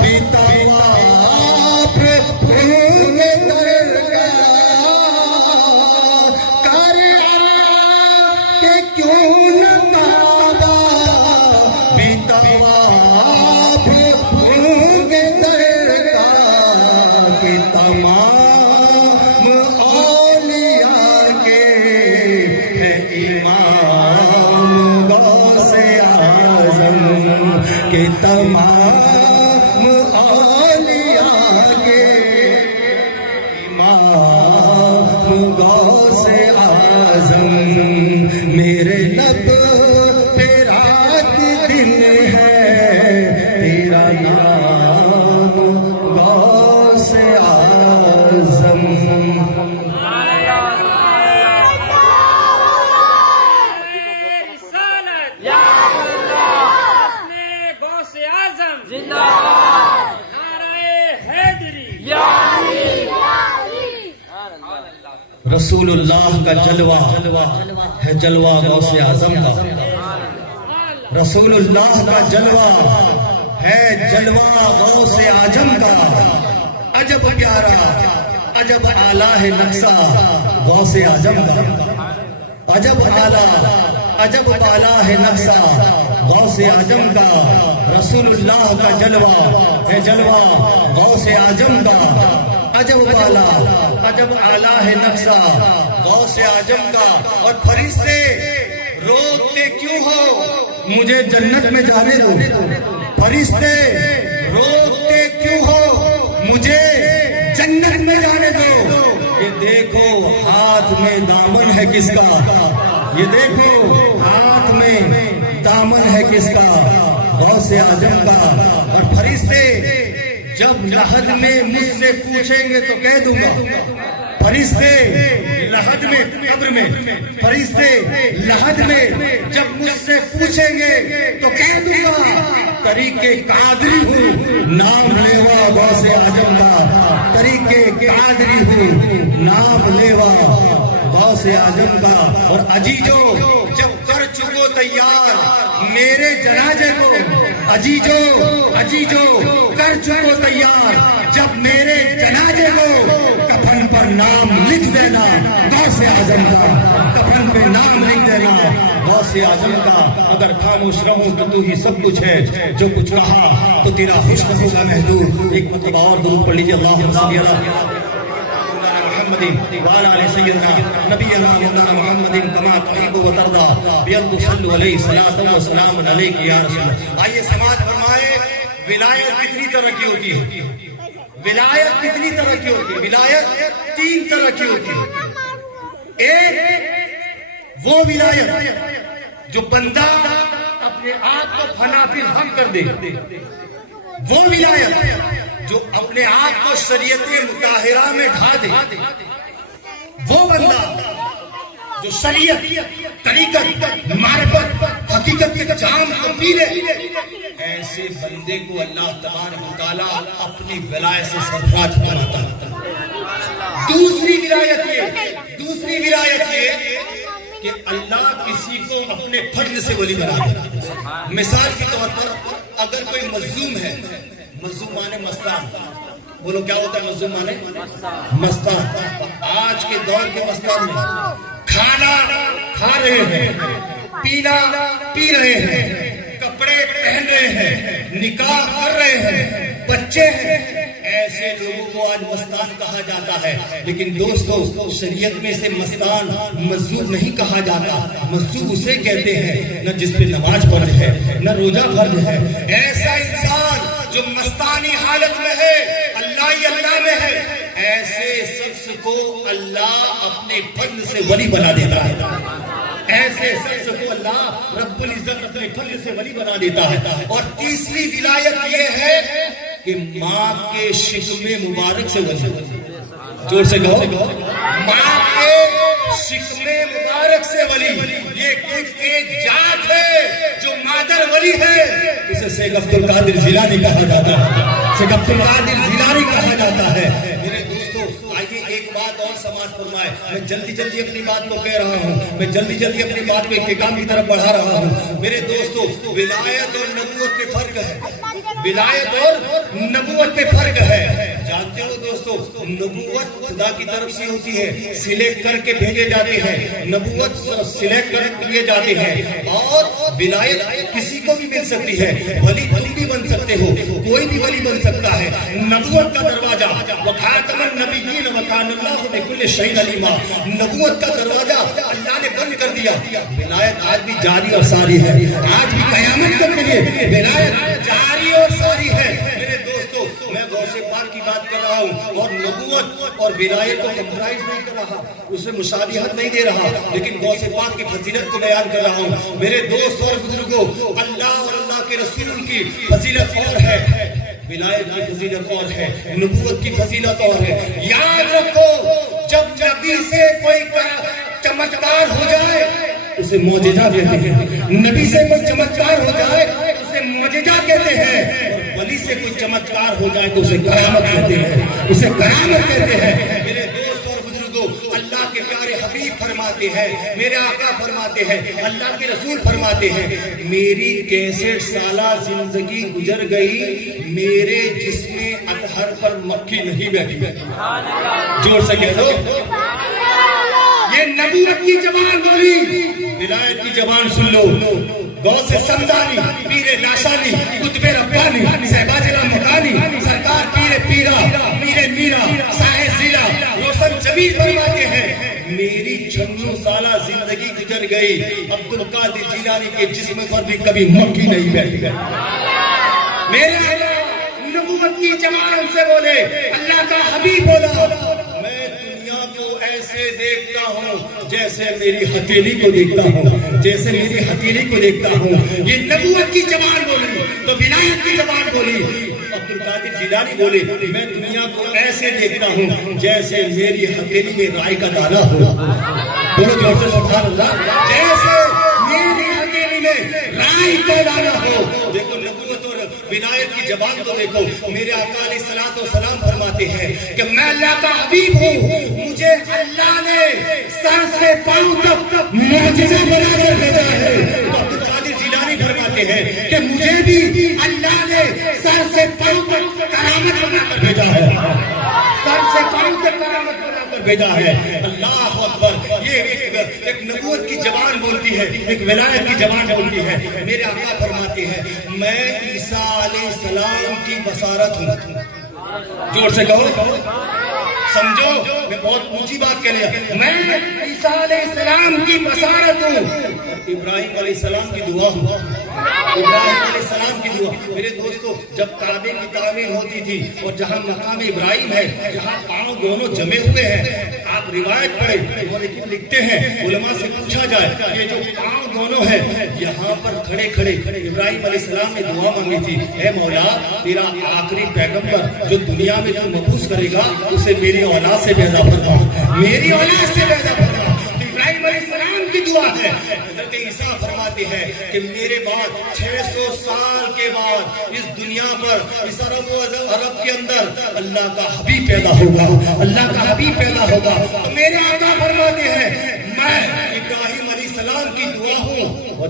بھی طواف ہوں گے درگاہ، کرے آپ کے کیوں نہ کعبہ بھی طواف ہوں گے درگاہ، کہ تمام اولیاء کے ہے امام غوث اعظم، کہ تمام اولیاء کے امام غوث اعظم، میرے لب پہ رات دن ہے تیرا نام غوث اعظم۔ رسول اللہ کا جلوہ ہے جلوہ غوث اعظم کا، رسول اللہ کا جلوہ ہے جلوہ غوث اعظم کا، عجب پیارا عجب اعلیٰ ہے نقشہ غوث اعظم کا، عجب اعلیٰ عجب بالا ہے نقشہ غوث اعظم کا، رسول اللہ کا جلوہ ہے جلوہ غوث اعظم کا، عجب بالا عجب اعلیٰ ہے نقشہ غوث اعظم کا۔ اور فرشتے روکتے کیوں ہو مجھے جنت میں جانے دو، فرشتے روکتے کیوں ہو مجھے جنت میں جانے دو، یہ دیکھو ہاتھ میں دامن ہے کس کا، یہ دیکھو ہاتھ میں دامن ہے کس کا، غوث اعظم کا۔ اور فرشتے جب لحد میں مجھ سے پوچھیں گے تو کہہ دوں گا، فرشتے لحد میں قبر میں، فرشتے لحد میں جب مجھ سے پوچھیں گے تو کہہ دوں گا طریقے قادری ہوں نام لیوا غوث اعظم کا، طریقے قادری ہوں نام لیوا غوث اعظم کا۔ اور عزیزو جب کر چکو تیار میرے جنازے کو، عزیزو کر چکو تیار جب میرے جنازے کو، کفن پر نام لکھ دینا غوث اعظم کا، کفن پہ نام لکھ دینا غوث اعظم کا۔ اگر خاموش رہوں تو تو ہی سب کچھ ہے، جو کچھ کہا تو تیرا حسن ہوگا محدود۔ ایک مرتبہ اور درود پڑھ لیجیے، اللہم صلی علی محمد وعلی آل سیدنا نبینا مولانا محمد کما تحب و ترضى بیرد صلو علیہ صلاۃ و سلام علیک یا رسول اللہ۔ آئیے سماعت فرمائے، ولایت کتنی طرح کی ہوتی ہے؟ ولایت کتنی طرح کی ہوتی ہے؟ ولایت تین طرح کی ہوتی ہے۔ ایک وہ ولایت جو بندہ اپنے آپ کو فنا فی الحق کر دے، وہ ولایت جو اپنے آپ کو شریعت مطہرہ میں ڈھا دے، وہ بندہ جو شریعت طریقت معرفت حقیقت کے جام کو پی لے، ایسے بندے کو اللہ تبارک و تعالیٰ اپنی ولایت سے سرفراز بناتا ہے۔ دوسری ولایت یہ کہ اللہ کسی کو اپنے فضل سے ولی بنا دیتا۔ مثال کے طور پر اگر کوئی مظلوم ہے، مظلوم مانے مستان، بولو کیا ہوتا ہے مظلوم مانے؟ مستان. آج کے دور کے مستان میں کھانا کھا رہے ہیں, پینا پی رہے ہیں, کپڑے پہن رہے ہیں, نکاح کر رہے ہیں, بچے ہیں, ایسے لوگوں کو آج مستان کہا جاتا ہے. لیکن دوستو شریعت میں سے مستان مزدور نہیں کہا جاتا. مزدور اسے کہتے ہیں نہ جس پہ نماز فرض ہے نہ روزہ فرض ہے. ایسا انسان جو مستانی حالت میں ہے, اللہ ہی اللہ میں ہے, ایسے شخص کو اللہ اپنے فضل سے ولی بنا دیتا ہے. ایسے شخص کو اللہ رب العزت اپنے فضل سے ولی بنا دیتا ہے. اور تیسری ولایت یہ ہے کہ ماں کے شکم مبارک سے ولی. جوڑ سے کہو, ماں کے شکم مبارک سے ولی. یہ کچھ ایک ذات ہے جو مادر ولی ہے, اسے شیخ عبد القادر جیلانی کہا جاتا ہے. شیخ عبد القادر جیلانی کہا جاتا ہے. میرے دوستو آئیے ایک بات اور سماعت فرمائے. میں جلدی اپنی بات کو کہہ رہا ہوں, میں جلدی اپنی بات کو احتکام کی طرف بڑھا رہا ہوں. میرے دوستو ولایت اور نبوت میں فرق ہے. ولایت اور نبوت میں فرق ہے. جانتے ہو دوستو, نبوت خدا کی طرف سے ہوتی ہے, سلیکٹ کر کے بھیجے جاتے ہیں. نبوت سلیکٹ کر کیے جاتے ہیں. اور ولایت کسی کو بھی مل سکتی ہے. ولی تم بھی بن سکتے ہو, کوئی بھی ولی بن سکتا ہے. نبوت کا دروازہ وخاتم النبیین وکان اللہ بکل شیء علیما, نبوت کا دروازہ اللہ نے بند کر دیا. ولایت آج بھی جاری اور ساری ہے. آج بھی قیامت تک کے لیے ولایت جاری اور ساری ہے. میرے دوستو میں غوث پاک کی بات کر رہا ہوں اور نبوت اور ولایت کو کمپرائز نہیں کر رہا, اسے مشابہت نہیں دے رہا, لیکن غوث پاک کی فضیلت کو بیان کر رہا ہوں. میرے دوست اور بزرگوں, اللہ اور اللہ کے رسول کی فضیلت اور ہے, ولایت کی فضیلت اور ہے, نبوت کی فضیلت اور ہے. یاد رکھو, جب نبی سے کوئی چمتکار ہو جائے اسے معجزہ کہتے ہیں. نبی سے کوئی چمتکار ہو جائے اسے معجزہ کہتے ہیں. اور ولی سے کوئی چمتکار ہو جائے تو اسے کرامت کہتے ہیں, اسے کرامت کہتے ہیں. میرے دوست اور بزرگوں, اللہ کے پیارے حبیب فرماتے ہیں, میرے آقا فرماتے ہیں, اللہ کے رسول فرماتے ہیں, میری 63 سالہ زندگی گزر گئی, میرے جسم اطہر پر مکھی نہیں بیٹھی. جوڑ سے کہہ دو, یہ نبوت کی زبان بولی, ولایت کی زبان سن لو. غوث سمدانی, پیر لاشانی, قطب ربانی, صاحبہ جلا مکانی, سرکار پیر پیرا, میر میرا, صاحب ضلع روشن جمیل فرماتے ہیں, میری 96 سالہ زندگی گزر گئی, عبد القادر جیلانی کے جسم پر بھی کبھی مکھی نہیں بیٹھی. میرے نبوت کی زبان سے بولے, اللہ کا حبیب بولا, میں دنیا کو ایسے دیکھتا ہوں جیسے میری ہتھیلی کو دیکھتا ہوں, جیسے میری ہتھیلی کو دیکھتا ہوں. یہ نبوت کی زبان بولی تو ولایت کی زبان بولی. عبد القادر جیلانی بولے, میں دنیا کو ایسے دیکھتا ہوں جیسے میری ہتھیلی میں رائے کا دانہ ہو. بولو جوڑ سے سبحان اللہ. جیسے میری ہتھیلی میں رائے کا دانہ ہو. دیکھو نبوت اور ولایت کی زبان تو دیکھو. میرے آقا علیہ الصلوۃ والسلام فرماتے ہیں کہ میں اللہ کا حبیب ہوں, مجھے اللہ نے سر سے پاؤں تک معجزہ بنا کر بھیجا ہے. عبد القادر جیلانی فرماتے ہیں کہ مجھے بھی اللہ نے سر سے پاؤں تک کرامت بنا کر بھیجا ہے, سر سے پاؤں تک کرامت بنا کر بھیجا ہے. اللہ اکبر. یہ ایک نبوت کی زبان بولتی ہے, ایک ولایت کی زبان بولتی ہے. میرے آقا فرماتے ہیں, میں عیسیٰ علیہ السلام کی بصارت ہوں. جوڑ سے کہو, سمجھو, میں بہت اونچی بات کہہ رہا, میں عیسیٰ علیہ السلام کی بصارت ہوں. ابراہیم علیہ السلام کی دعا ہوں, ابراہیم علیہ السلام کی دعا. میرے دوستو, جب کعبے کی تعمیر ہوتی تھی اور جہاں مقام ابراہیم ہے, جہاں پاؤں دونوں جمے ہوئے ہیں, آپ روایت پڑھیں, وہ لکھتے ہیں, علماء سے پوچھا جائے, یہ جو پاؤں دونوں ہیں یہاں پر کھڑے کھڑے ابراہیم علیہ السلام نے دعا مانگی تھی, اے مولا تیرا آخری پیغمبر جو دنیا میں تو مبعوث کرے گا اسے میری اولاد سے پیدا فرما, میری اولاد سے پیدا فرما. ابراہیم علیہ السلام کی دعا ہے. حضرت عیسیٰ فرماتے ہیں کہ میرے بعد 600 سال کے بعد اس دنیا پر اس عرب کے اندر اللہ کا حبیب پیدا ہوگا, اللہ کا حبیب پیدا ہوگا. تو میرے آقا فرماتے ہیں, میں ابراہیم علیہ السلام کی دعا ہوں اور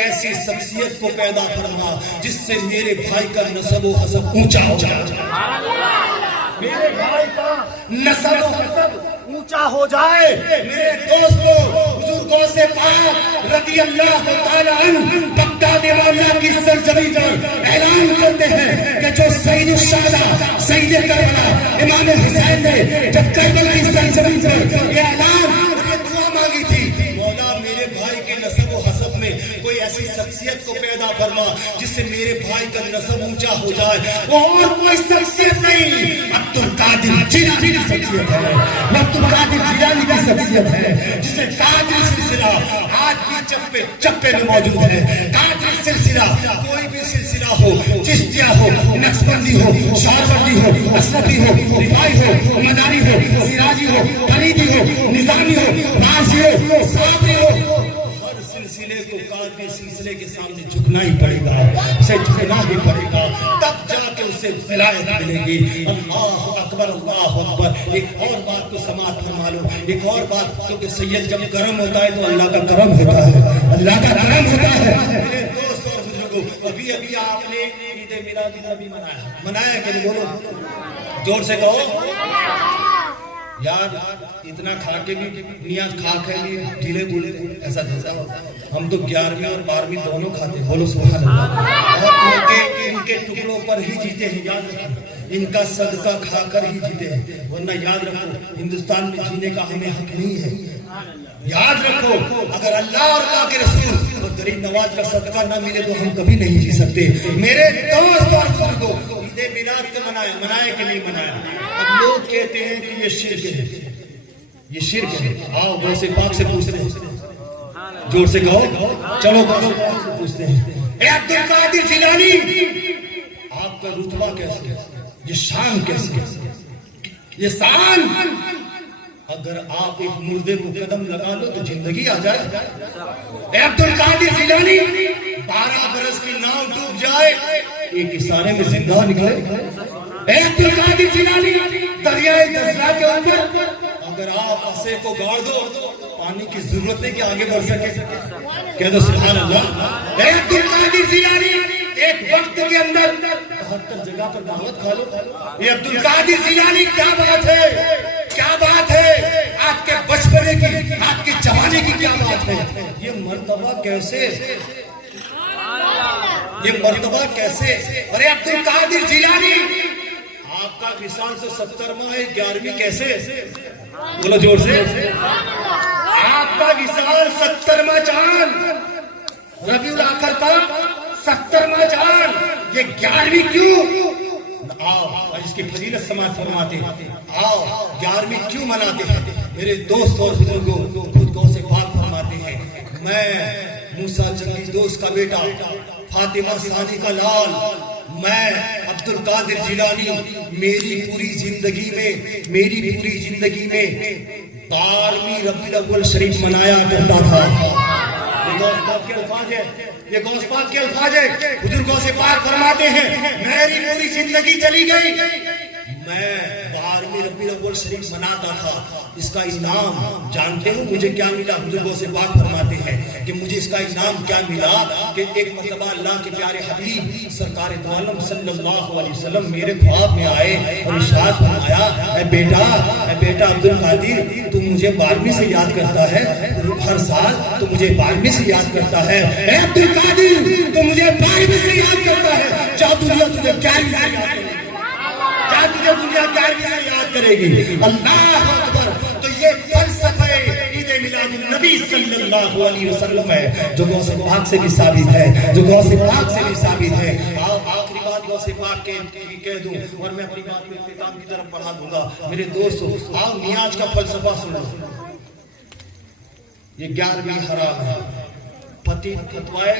ایسی شخصیت کو پیدا فرما جس سے میرے بھائی کا نسب و حسب اونچا ہو جائے، میرے بھائی کا نسب و حسب اونچا ہو جائے۔ میرے دوستو، حضور غوث پاک رضی اللہ تعالی عنہ بغداد معاملہ کی سرزمین پر اعلان کرتے ہیں کہ جو سید الشہداء سید کربلا امام حسین نے جب کربلا کی سرزمین پر یہ اعلان اور یہ دعا مانگی تھی، مولا میرے بھائی کے نسب و حسب میں کوئی ایسی شخصیت کو پیدا فرما جس سے میرے بھائی کا نسب اونچا ہو جائے۔ وہ اور کوئی شخصیت نہیں، عبد القادر جیلانی کی شخصیت ہے، عبد القادر جیلانی کی شخصیت ہے جسے قادری سلسلہ آج بھی چپے میں موجود ہے۔ قادری سلسلہ کوئی بھی سلسلہ ہو، چشتیہ ہو، نقشبندی ہو، شہروردی ہو، اشرفی ہو، رفاعی ہو، مداری ہو، سراجی ہو، فریدی ہو، نظامی ہو، رازی ہو، صابری ہو، ہر سلسلے کو قادری سلسلے کے سامنے جھکنا ہی پڑے گا، اسے جھکنا ہی پڑے گا، تب جا کے اسے ولایت ملے گی۔ اللہ اکبر، اللہ اکبر۔ ایک اور بات کو سماعت فرما لو، ایک اور بات، کیونکہ سید جب کرم ہوتا ہے تو اللہ کا کرم ہوتا ہے، اللہ کا کرم ہوتا ہے۔ میرے دوست اور بزرگوں، ابھی آپ نے عید میلاد النبی منایا کہ نہیں؟ بولو زور سے کہو یار، اتنا کھا کے بھی نیاز کھا کے بھی ڈھیلے ڈھیلے ایسا جیسا ہوتا ہے۔ ہم تو 11ویں اور 12ویں دونوں کھاتے ہیں، بولو سبحان اللہ۔ اور ان کے ٹکڑوں پر ہی جیتے ہیں، یاد رکھو، ان کا صدقہ کھا کر ہی جیتے ہیں، ورنہ یاد رکھو ہندوستان میں جینے کا ہمیں حق نہیں ہے۔ یاد رکھو، اگر اللہ اور اللہ کے رسول اور غریب نواز کا صدقہ نہ ملے تو ہم کبھی نہیں جی سکتے۔ میرے دوست اور بزرگوں، عید میلاد کو منایا کہ نہیں منایا؟ اب لوگ کہتے ہیں کہ یہ شرک ہے، یہ شرک ہے۔ آؤ غوث پاک سے پوچھتے ہیں، زور سے کہو، چلو غوث پاک سے پوچھتے ہیں، اے عبد القادر جیلانی، آپ کا رتبہ کیسے ہے؟ یہ شان کیسے ہے؟ یہ شان، اگر آپ ایک مردے کو قدم لگا لو تو زندگی آ جائے۔ اے عبد القادر جیلانی، 12 برس کی ناؤ ڈوب جائے، ایک اشارے میں زندہ نکلے۔ اے عبد القادر جیلانی، دریائے دجلہ کے اوپر اگر آپ اسے کو گاڑ دو، پانی کی ضرورت نہیں کہ آگے بڑھ سکے۔ کہہ دو سبحان اللہ۔ اے عبد القادر جیلانی، ایک وقت کے اندر 72 جگہ پر دعوت کھا لو۔ اے عبد القادر جیلانی، کیا بات ہے، کیا بات ہے، آپ کے بچپنے کی، آپ کے جوانی کی کیا بات ہے؟ یہ مرتبہ کیسے، یہ مرتبہ کیسے؟ اور عبد القادر جیلانی، آپ کا وصال تو 70واں ہے، 11ویں کیسے؟ بولو زور سے، آپ کا وصال 70واں چاند، ربیع الاخر کا 70واں چاند، یہ 11ویں کیوں؟ آؤ اس کی فضیلت سماعت فرماتے ہیں، آؤ 11ویں کیوں مناتے ہیں؟ میرے دوست اور بزرگوں، خود غوث پاک فرماتے ہیں، میں موسیٰ چنگی دوست کا بیٹا، فاطمہ ثانی کا لال، میں عبد القادر جیلانی، میری پوری زندگی میں 12ویں ربیع الاول شریف منایا کرتا تھا۔ یہ غوث پاک کے الفاظ ہے، یہ غوث پاک کے الفاظ ہے۔ حضور غوث پاک فرماتے ہیں، میری پوری زندگی چلی گئی، میں 12ویں ربیع الاول شریف مناتا تھا۔ اس کا انعام جانتے ہو مجھے کیا ملا؟ حضور غوث پاک فرماتے ہیں کہ مجھے اس کا انعام کیا ملا کہ ایک مرتبہ اللہ کے پیارے حبیب سرکار دو عالم صلی اللہ علیہ وسلم میرے خواب میں آئے اور ارشاد فرمایا، اے بیٹا عبد القادر، تو مجھے 12ویں سے یاد کرتا ہے، ہر سال تو مجھے 12ویں سے یاد کرتا ہے۔ اے عبد القادر، تو مجھے 12ویں سے یاد کرتا ہے، چاہ دنیا تجھے کیا یاد کرے گی، چاہ تجھے دنیا 11ویں سے یاد کرے گی۔ اللہ اکبر۔ تو یہ فلسفہ عید میلاد النبی صلی اللہ علیہ وسلم ہے، جو غوث پاک سے بھی ثابت ہے، جو غوث پاک سے بھی ثابت ہے۔ آخری بات غوث پاک کے کہہ دوں اور میں اپنی بات کو اختتام کی طرف بڑھا دوں گا۔ میرے دوستو، آؤ نیاز کا فلسفہ سنو۔ یہ 11ویں حرام ہے، فتوائے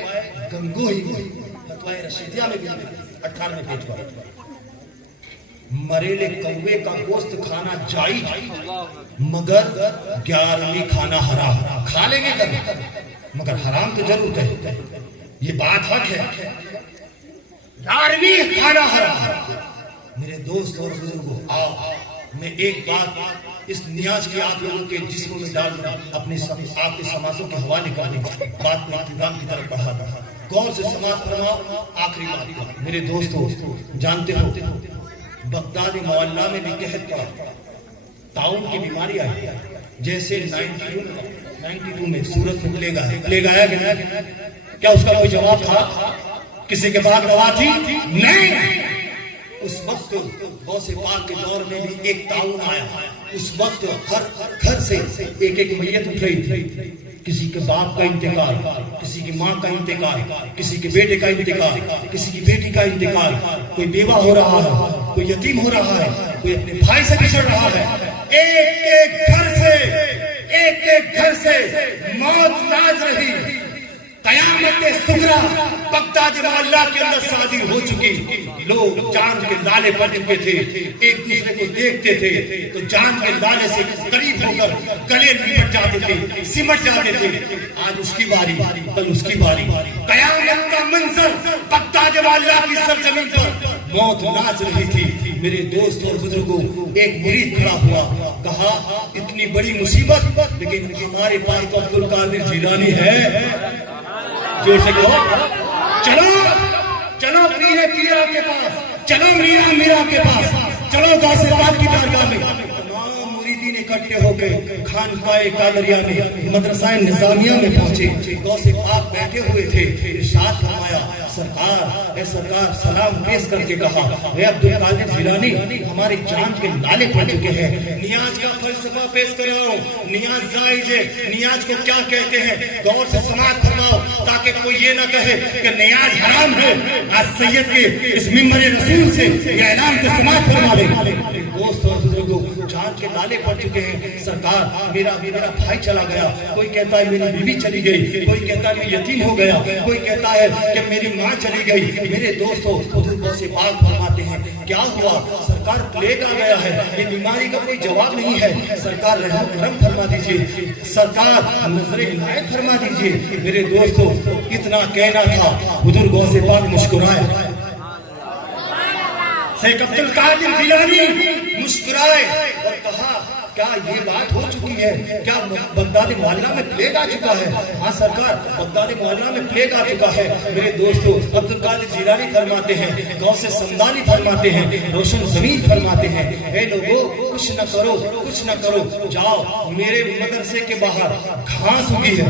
گنگوہی میں، فتوائے رشیدیہ میں بھی 18ویں پیج پر، مریلے کوے کا گوشت کھانا جائز مگر 11ویں کھانا حرام۔ کھا لیں گے کبھی مگر حرام تو ضرور ہے، یہ بات حق ہے، 11ویں کھانا حرام۔ میرے دوست اور بزرگوں، آؤ میں ایک اس نیاز کی آپ لوگوں کے جسموں میں ڈال کر اپنے آپ کے سماعتوں کے حوالے کرنے بات کو اختتام کی طرف بڑھا دیں. غور سے سماعت فرماؤ. آخری بات میرے دوستو، جانتے ہو بغداد معلیٰ میں بھی قحط پڑا، طاعون کی بیماری آئی، جیسے 92 میں سورت میں پلیگ آیا گیا. کیا اس کا کوئی جواب تھا؟ کسی کے بعد دوا تھی؟ نہیں. اس وقت غوث پاک کے دور میں بھی ایک طاعون آیا. اس وقت ہر گھر سے ایک ایک میت اٹھ رہی تھی. کسی کے باپ کا انتقال، کسی کی ماں کا انتقال، کسی کے بیٹے کا انتقال، کسی کی بیٹی کا انتقال. کوئی بیوہ ہو رہا ہے، کوئی یتیم ہو رہا ہے، کوئی اپنے بھائی سے بچڑ رہا ہے. ایک ایک گھر سے موت ناز رہی. قیامت صغریٰ بغداد معلیٰ کے اندر شادی ہو چکی. لوگ جان کے لالے پڑ چکے تھے، ایک دوسرے کو دیکھتے تھے تو جان کے لالے سے قریب ہو کر گلے لپٹ جاتے تھے، سمٹ جاتے تھے. آج اس کی باری، کل اس کی باری. قیامت کا منظر بغداد معلیٰ کی سرزمین پر موت ناچ رہی تھی. میرے دوست اور بزرگوں، ایک مرید کھڑا ہوا، کہا اتنی بڑی مصیبت لیکن ہمارے پاس تو عبد القادر جیلانی ہے. جوڑ سے کہو، چلو پیرا کے پاس، چلو میرا کے پاس، چلو غوث پاک کی بارگاہ میں. تمام مریدین اکٹھے ہو گئے. خانقاہ قادریہ میں مدرسہ نظامیہ میں پہنچے. غوث پاک بیٹھے ہوئے تھے. ارشاد فرمایا، سرکار سلام پیش کر کے کہا، اے عبد القادر جیلانی، ہماری جان کے لالے پڑ چکے ہیں. نیاز کا فلسفہ پیش کر رہا ہوں. نیاز جائز ہے. نیاز کو کیا کہتے ہیں غور سے سماعت فرماؤ تاکہ کوئی یہ نہ کہے کہ نیاز حرام ہے. آج سید کے اس منبر رسول سے یہ اعلان کو سماعت فرما دیں. دوست اور بزرگوں، جان کے لالے پڑ چکے ہیں. سرکار، میرا بھائی چلا گیا، کوئی کہتا ہے میری بیوی چلی گئی، کوئی کہتا ہے میں یتیم ہو گیا، کوئی کہتا ہے کہ میری ماں چلی گئی. میرے دوستوں، غوث پاک فرماتے ہیں، کیا ہوا؟ سرکار پلیگ آ گیا ہے. یہ بیماری کا کوئی جواب نہیں ہے. سرکار رحم کرم فرما دیجئے، سرکار نظر عنایت فرما دیجئے. میرے دوستوں، اتنا کہنا تھا. حضور غوث پاک مسکرائے. شیخ عبد القادر جیلانی مسکرائے اور کہا، کیا یہ بات ہو چکی ہے؟ کیا بغداد معلیٰ میں پلیگ آ چکا ہے؟ ہاں سرکار، بغداد معلیٰ میں پلیگ آ چکا ہے. میرے دوستو، عبد القادر جیلانی فرماتے ہیں، غوث سمدانی فرماتے ہیں، روشن زمین فرماتے ہیں، اے لوگو، کچھ نہ کرو، جاؤ میرے مدرسے کے باہر گھاس اگی ہے.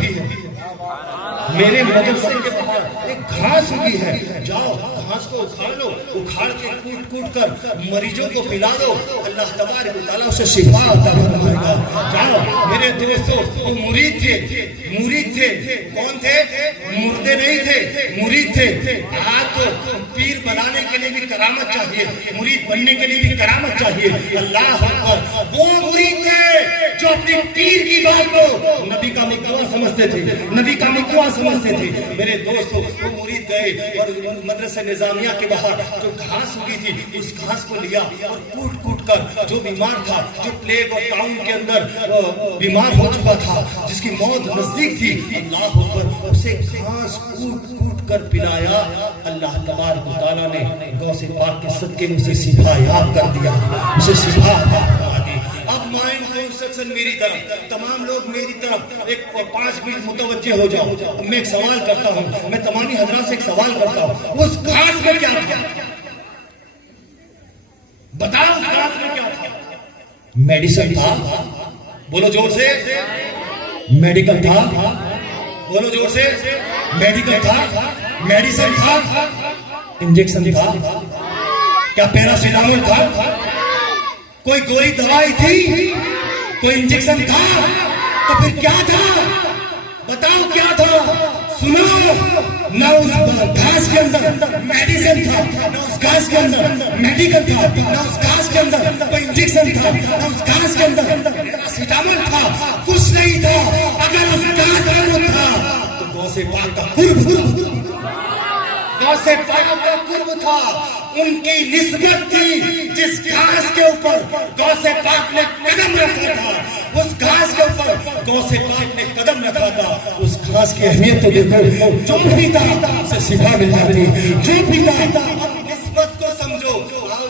میرے مدرسے کے باہر ایک گھاس اگی ہے، جاؤ گھاس کو اکھاڑ لو، اکھاڑ کے کوٹ کر مریضوں کو پلا دو. اللہ تبارک و تعالیٰ اسے شفا عطا فرمائے گا. جاؤ میرے دوستو، وہ مرید تھے. کون تھے؟ مردے نہیں تھے، مرید تھے. آج تو پیر بنانے کے لیے بھی کرامت چاہیے، مرید بننے کے لیے بھی کرامت چاہیے. اللہ اکبر. وہ مرید تھے جو اپنے پیر کی بات کو نبی کا مقدمہ سمجھتے تھے. میرے دوستو، وہ مرید گئے اور مدرسہ نظامیہ کے باہر جو گھاس اگی تھی، اس گھاس کو لیا اور کوٹ کر جو بیمار تھا، جو پلیگ اور طاعون کے اندر بیمار ہو چکا تھا، جس کی موت نزدیک تھی، اللہ اکبر، اسے گھاس کوٹ کر پلایا. اللہ تبارک و تعالیٰ نے غوث پاک کے صدقے میں اسے شفا یاب کر دیا، اسے شفا کروا دی. اب مائنڈ کنسٹرکشن میری طرف، تمام لوگ میری طرف ایک 5 منٹ متوجہ ہو جاؤ. میں ایک سوال کرتا ہوں، میں تمامی حضرات سے ایک سوال کرتا ہوں، اس گھاس میں کیا تھا؟ بتاؤ، اس گھاس میں کیا تھا؟ میڈیسن تھا؟ بولو زور سے. میڈیکل تھا؟ بولو زور سے. میڈیکل تھا؟ میڈیسن تھا؟ انجیکشن تھا؟ کیا پیراسیٹامول تھا؟ کوئی گولی دوائی تھی؟ کوئی انجیکشن تھا؟ تو پھر کیا تھا؟ بتاؤ کیا تھا؟ سنو، نہ اس گھاس کے اندر میڈیسن تھا، نہ اس گھاس کے اندر میڈیکل تھا، نہ اس گھاس کے اندر کوئی انجیکشن تھا، نہ اس گھاس کے اندر پیراسیٹامول تھا، کچھ نہیں تھا. اگر اس گھاس میں تھا تو غوث پاک کا قرب تھا. غوث پاک کا قرب تھا، ان کی نسبت تھی. جس گھاس کے اوپر غوث پاک نے قدم رکھا تھا، اس گھاس کے اوپر غوث پاک نے قدم رکھا تھا. اس گھاس کی اہمیت تو دیکھو، جو پیتا اسے شفا مل جاتی، جو پیتا. نسبت کو سمجھو.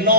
9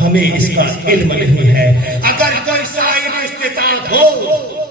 ہمیں اس کا علم نہیں ہے. اگر کوئی صاحب استطاعت ہو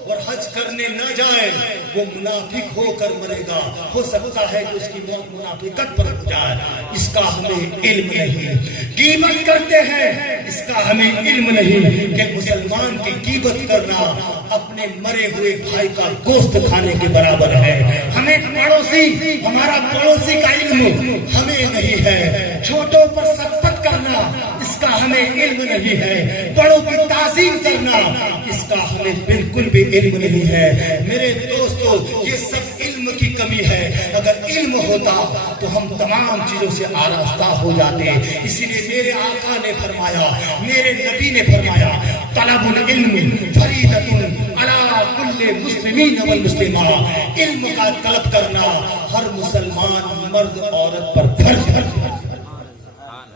اور حج کرنے نہ جائے وہ منافق ہو کر مرے گا. ہو سکتا ہے کہ اس کی موت منافقت پر ہو جائے. اس کا ہمیں علم نہیں. غیبت کرتے ہیں, اس کا ہمیں علم نہیں کہ مسلمان کی غیبت کرنا اپنے مرے ہوئے بھائی کا گوشت کھانے کے برابر ہے. ہمیں پڑوسی, ہمارا پڑوسی کا علم ہمیں نہیں ہے. چھوٹوں پر شفقت کرنا اس کا ہمیں علم نہیں ہے. بڑوں کی تعظیم کرنا اس کا ہمیں بالکل بھی علم نہیں ہے. میرے دوستو, یہ سب علم کی کمی ہے. اگر علم ہوتا تو ہم تمام چیزوں سے آراستہ ہو جاتے. اسی لیے میرے آقا نے فرمایا, میرے نبی نے فرمایا, طلب العلم فریضۃ علی کل مسلمین والمسلمہ. علم کا طلب کرنا ہر مسلمان مرد عورت پر فرض ہے.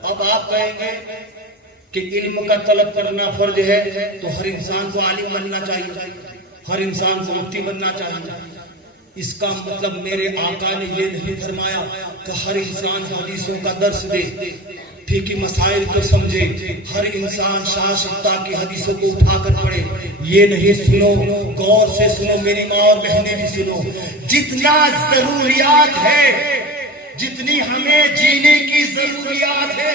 اب آپ کہیں گے کہ علم کا طلب کرنا فرض ہے تو ہر انسان کو عالم بننا چاہیے, ہر انسان کو مفتی بننا چاہیے. اس کا مطلب میرے آقا نے یہ نہیں فرمایا کہ ہر انسان حدیثوں کا درس دے, فقہی مسائل کو سمجھے, ہر انسان شاہ شتا کی حدیثوں کو اٹھا کر پڑھے. یہ نہیں. سنو, غور سے سنو میری ماں اور بہنیں بھی سنو. جتنا ضروریات ہے, جتنی ہمیں جینے کی ضروریات ہے,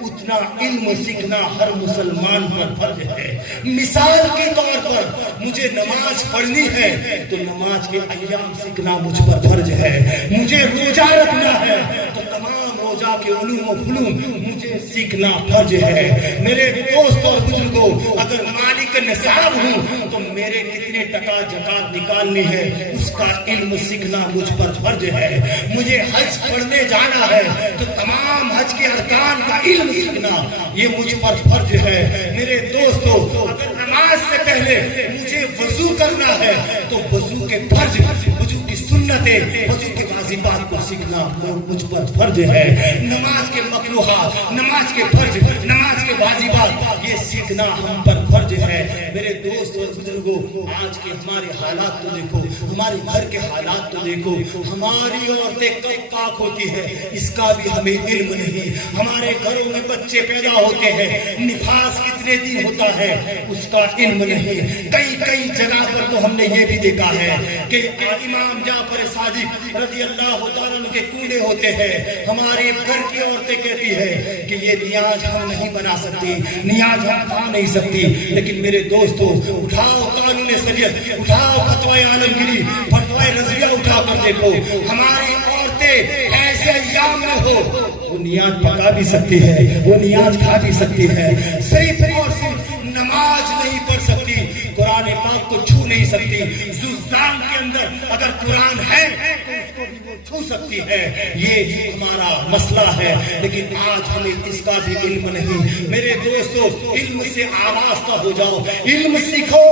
اتنا علم سیکھنا ہر مسلمان پر فرض ہے. مثال کے طور پر مجھے نماز پڑھنی ہے تو نماز کے ایام سیکھنا مجھ پر فرض ہے. مجھے روزہ رکھنا ہے تو تمام روزہ کے علوم و فنون مجھے سیکھنا فرض ہے. میرے دوست اور بزرگوں, اگر مالک نصاب ہوں تو میرے کتنے ٹکا زکات نکالنی ہے اس کا علم سیکھنا مجھ پر فرض ہے. مجھے حج پڑھنے جانا ہے تو تمام حج کے ارکان کا علم سیکھنا یہ مجھ پر فرض ہے. میرے دوستو, اگر نماز سے پہلے مجھے وضو کرنا ہے تو وضو کے فرض, وضو کی سنتیں, وضو کے واجبات کو سیکھنا مجھ پر فرض ہے. نماز کے مکروہات, نماز کے فرض, نماز کے واجبات یہ سیکھنا ہم پر فرض ہے. میرے دوست اور بزرگوں, آج کے ہمارے حالات تو دیکھو, ہمارے گھر کے حالات تو دیکھو. ہماری عورتیں کب پاک ہوتی ہے اس کا بھی ہمیں علم نہیں. ہمارے گھروں میں بچے پیدا ہوتے ہیں, نفاس کتنے دن ہوتا ہے اس کا علم نہیں. کئی جگہ پر تو ہم نے یہ بھی دیکھا ہے کہ امام جعفر صادق رضی اللہ تعالیٰ عنہ کے کنڈے ہوتے ہیں. ہمارے گھر کی عورتیں کہتی ہے کہ یہ نیاز ہم نہیں بنا سکتی, نیاز ہم کھا نہیں سکتی. لیکن میرے دوستو, اٹھاؤ قانون شریعت, اٹھاؤ فتوی عالمگیری, فتوی رضویہ اٹھا کر دیکھو. ہماری عورتیں ایسے ایام میں ہو وہ نیاز پکا بھی سکتی ہے, وہ نیاز کھا بھی سکتی ہے. صرف اور صرف نماز نہیں پڑھ سکتی, قرآن پاک کو چھو نہیں سکتی. زندان کے اندر اگر قرآن ہے تو اس کو بھی وہ چھو سکتی ہے. یہ ہمارا مسئلہ ہے, لیکن آج ہمیں اس کا بھی علم نہیں. میرے دوستو, علم سے آراستہ ہو جاؤ, علم سیکھو.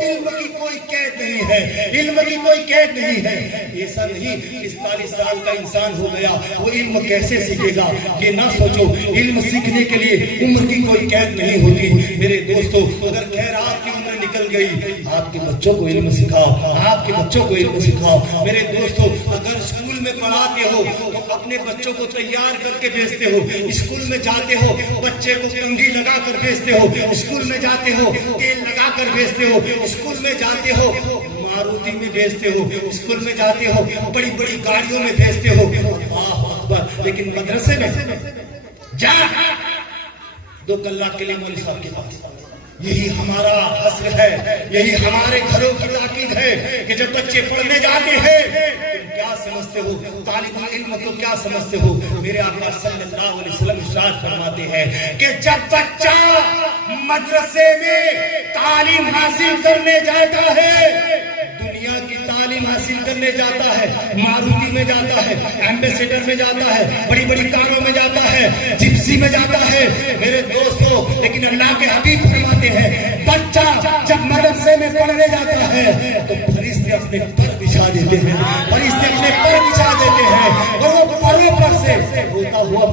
علم کی کوئی قید نہیں ہے, علم کی کوئی قید نہیں ہے. ایسا نہیں 45 سال کا انسان ہو گیا وہ علم کیسے سیکھے گا, یہ نہ سوچو. علم سیکھنے کے لیے عمر کی کوئی قید نہیں ہوتی. میرے دوستو, اگر خیر آپ کی عمر نکل گئی, آپ کے بچوں کو علم سکھاؤ, آپ کے بچوں کو علم سکھاؤ. میرے دوستو, اگر اسکول میں پڑھاتے ہو تو اپنے بچوں کو تیار کر کے بھیجتے ہو. اسکول میں جاتے ہو بچے کو کنگھی لگا کر بھیجتے ہو. اسکول میں جاتے ہو تیل لگا کر بھیجتے ہو. اسکول میں جاتے ہو ماروتی میں بھیجتے ہو. اسکول میں جاتے ہو بڑی بڑی گاڑیوں میں بھیجتے ہو. اللہ اکبر. لیکن مدرسے میں جا 2 کلّا کے لیے مولوی صاحب کے پاس. یہی ہمارا حسر ہے, یہی ہمارے گھروں کی تاکید ہے کہ جب بچے پڑھنے جاتے ہیں کیا سمجھتے ہو, طالب علم کو کیا سمجھتے ہو. میرے آقا صلی اللہ علیہ وسلم ارشاد فرماتے ہیں کہ جب بچہ مدرسے میں تعلیم حاصل کرنے جاتا ہے, دنیا کی تعلیم حاصل کرنے جاتا ہے, ماروتی میں جاتا ہے, ایمبیسیڈر میں جاتا ہے, بڑی بڑی کاروں میں جاتا ہے, جپسی میں جاتا ہے. میرے دوستو, لیکن اللہ کے حبیب فرماتے ہیں بچہ جب مدرسے میں پڑھنے جاتا ہے تو فرشتے اپنے پر بچھا دیتے ہیں, فرشتے اپنے پر بچھا دیتے ہیں اور وہ پروں پر سے ہوتا ہوا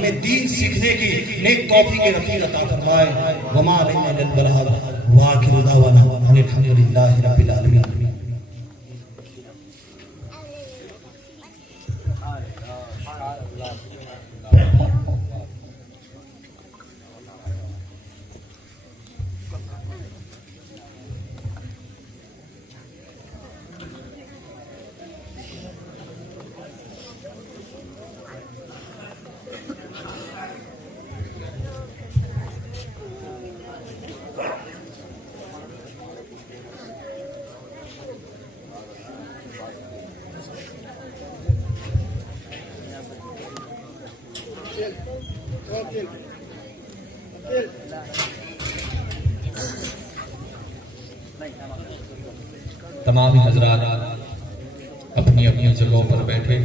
ہمیں دین سیکھنے کی نیک توفیق رفیق عطا فرمائے. وما علینا الا البلاغ وآخر دعوانا ان الحمدللہ رب العالمین. تمام حضرات اپنی اپنی جگہوں پر بیٹھے